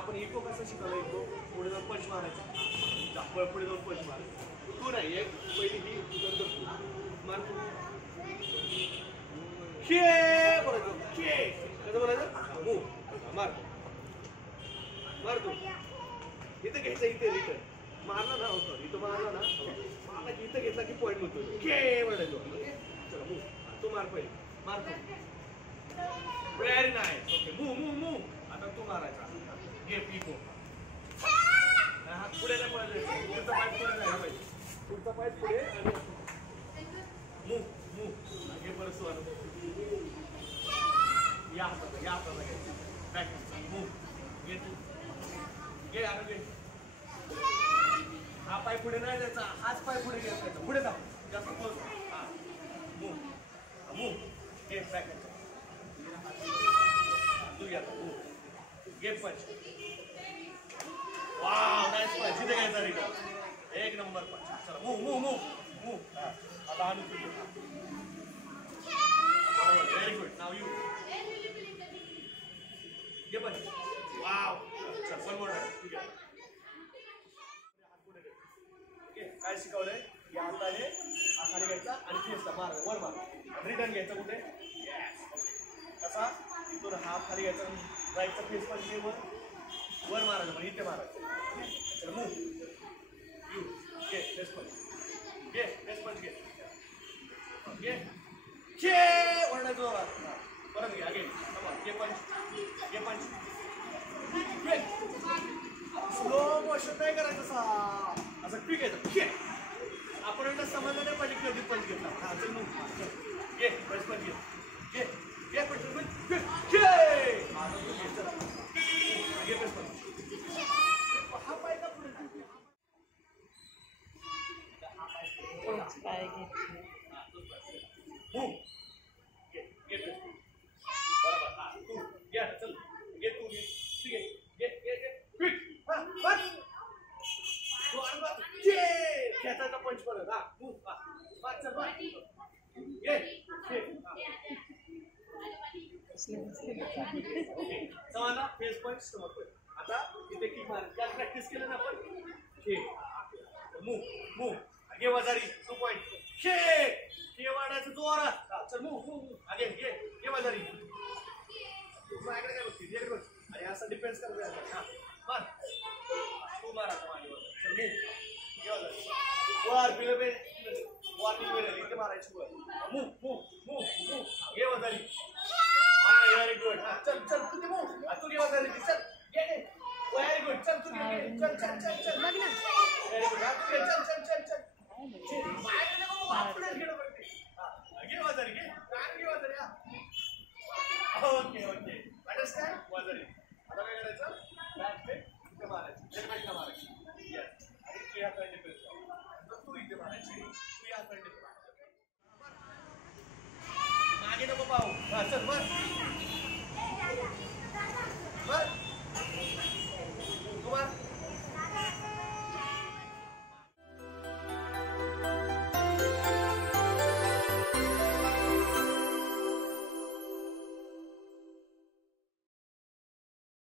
आपण इको कसं शिकवलं इको पुढे जाऊन पंच मारायचा पुढे जाऊन पंच मारायचा तू नाही एक पहिली ही नंतर तू मार तू खे बोलायचं खे कसं बोलायचं मार मार तू इथं घ्यायचं इथे रिटर्न मारला ना होतं इथं मारला ना मारला की इथं घेतला की पॉईंट होतो खे म्हणायचो चला मूव तू मार पहिले मार तू व्हेरी नाईस ओके मूव आता तू मारायचा घे पिको पुढे नाही पळायचं पुढचा पाय पुढे जायला पाहिजे पुढचा पाय पुढे आणि मूव घे परत सुरू या हाताला घ्यायचं बॅक मूव घे तू घे आता घे हा पाय पुढे नाही जायचा हाच पाय पुढे घ्यायचा पुढे जा जास्त पोच हा मूव घे बॅक तू घ्या घे पंच वाव नाईस पंच इथे घ्यायचा रिटर्न एक नंबर पंच चला मूव आता आणू तुझे व्हेरी गुड नाव यू घे पंच वाव चल वन मोर ठीक आहे काय शिकवलंय या हाताने खाली घ्यायचा आणि फेसला मार वर मार रिटर्न घ्यायचा कुठे कसा इथून हात खाली घ्यायचा राईटचा फेस पण वर मारायचं पण इथे मारायचं चला मूव यू घे फेस पण घे वरडायचं जोरात परत घे अगेन घे पंच स्लो मोशन नाही करायचं असं क्विक येतं आपण एकदा समजलं नाही पाहिजे कधी पंच घेतला हा चल मूव घे पंच घे पंच घे पंच हा पाय का पुढे पाय घे मूव घे बरोबर हा तू घे चल घे तू घे क्विक हा बस खेचायचा पंच परत हा मूव हा चल घे समजला फेस पंच समोर आता इथे किक मार त्यात प्रॅक्टिस केलं ना आपण मूव घे वजारी 2 पॉइंट खे वाढायचं जोरात चल मूव अगेन घे वजारी तू माझ्याकडे काय बघते इकडे बघ आणि असं डिफेन्स करायचं हा मार तू मारा माझ्यावर चल मूव वर बिलबे वॉर्निंग मिळेल इथे मारायची वर मूव घे वजारी व्हेरी गुड चल तू मूव तू घे वजारी चल घे व्हेरी गुड चल तू घे चल बघ ना व्हेरी गुड तू घे चल पुढे घे वजारी घे वजारी ओके अंडरस्टँड वजारी आता काय करायचं बॅक पे इथे मारायचं लेफ्ट मारायचं यस आणि तू या पॉइंट पे तू इथे मारायची तू या पॉइंट पे मागे नको पाहू चल वर